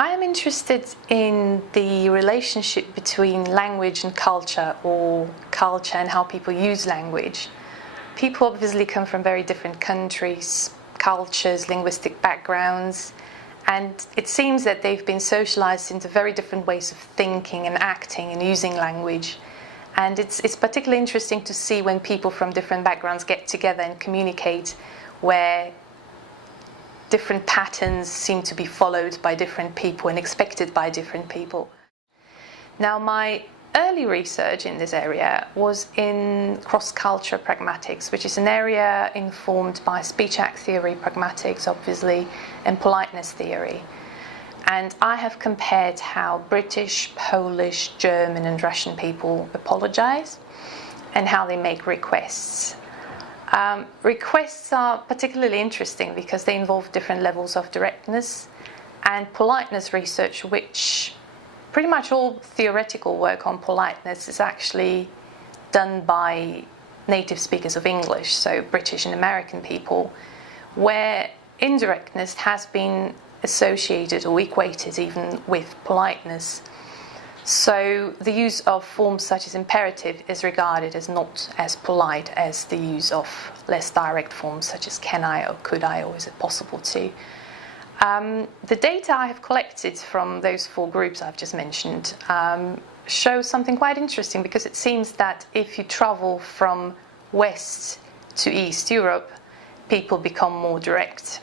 I am interested in the relationship between language and culture, or culture and how people use language. People obviously come from very different countries, cultures, linguistic backgrounds, and it seems that they've been socialized into very different ways of thinking and acting and using language. And it's particularly interesting to see when people from different backgrounds get together and communicate, where different patterns seem to be followed by different people and expected by different people. Now, my early research in this area was in cross-culture pragmatics, which is an area informed by speech act theory, pragmatics obviously, and politeness theory. And I have compared how British, Polish, German and Russian people apologize and how they make requests. Requests are particularly interesting because they involve different levels of directness, and politeness research, which pretty much all theoretical work on politeness is actually done by native speakers of English, so British and American people, where indirectness has been associated or equated even with politeness. So the use of forms such as imperative is regarded as not as polite as the use of less direct forms such as can I or could I, or is it possible to. The data I have collected from those four groups I've just mentioned shows something quite interesting, because it seems that if you travel from West to East Europe, people become more direct.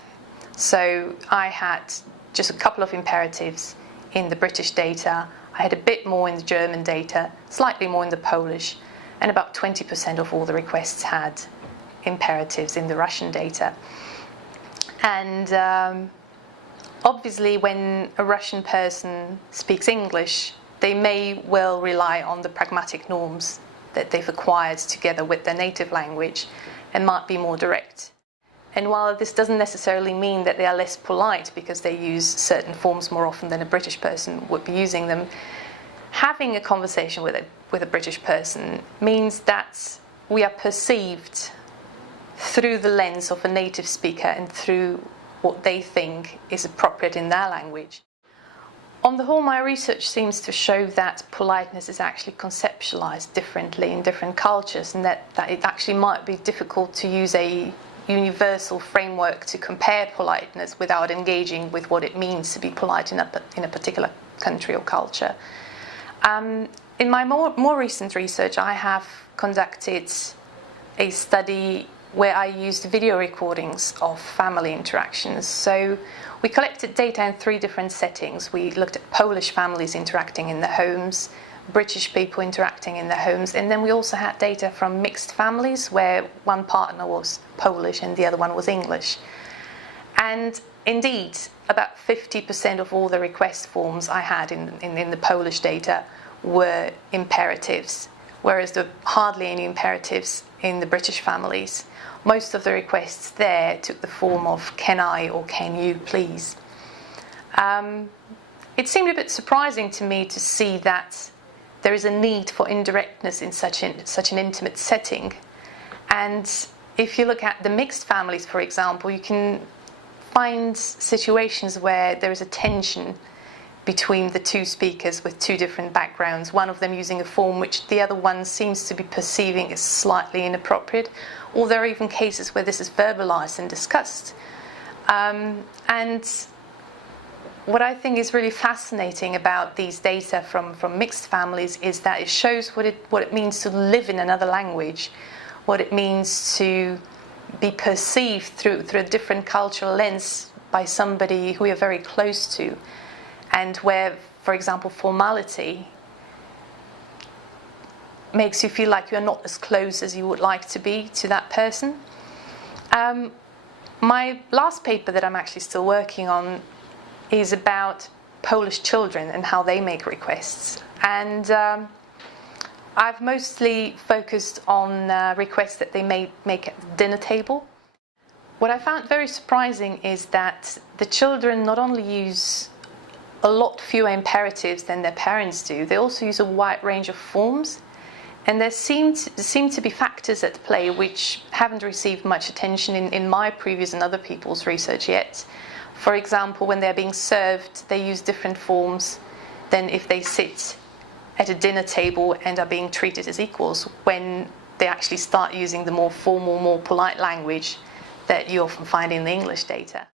So I had just a couple of imperatives in the British data. I had a bit more in the German data, slightly more in the Polish, and about 20% of all the requests had imperatives in the Russian data. And obviously, when a Russian person speaks English, they may well rely on the pragmatic norms that they've acquired together with their native language and might be more direct. And while this doesn't necessarily mean that they are less polite because they use certain forms more often than a British person would be using them, having a conversation with a British person means that we are perceived through the lens of a native speaker and through what they think is appropriate in their language. On the whole, my research seems to show that politeness is actually conceptualized differently in different cultures, and that it actually might be difficult to use a universal framework to compare politeness without engaging with what it means to be polite in a particular country or culture. In my more recent research, I have conducted a study where I used video recordings of family interactions. So we collected data in 3 different settings. We looked at Polish families interacting in their homes, British people interacting in their homes, and then we also had data from mixed families where one partner was Polish and the other one was English. And indeed, about 50% of all the request forms I had in the Polish data were imperatives, whereas there were hardly any imperatives in the British families. Most of the requests there took the form of can I or can you please. It seemed a bit surprising to me to see that there is a need for indirectness in such an intimate setting. And if you look at the mixed families, for example, you can find situations where there is a tension between the 2 speakers with 2 different backgrounds, one of them using a form which the other one seems to be perceiving as slightly inappropriate, or there are even cases where this is verbalized and discussed. And what I think is really fascinating about these data from mixed families is that it shows what it means to live in another language, what it means to be perceived through a different cultural lens by somebody who you're very close to, and where, for example, formality makes you feel like you're not as close as you would like to be to that person. My last paper that I'm actually still working on is about Polish children and how they make requests. And I've mostly focused on requests that they may make at the dinner table. What I found very surprising is that the children not only use a lot fewer imperatives than their parents do, they also use a wide range of forms. And there seem to be factors at play which haven't received much attention in my previous and other people's research yet. For example, when they're being served, they use different forms than if they sit at a dinner table and are being treated as equals, when they actually start using the more formal, more polite language that you often find in the English data.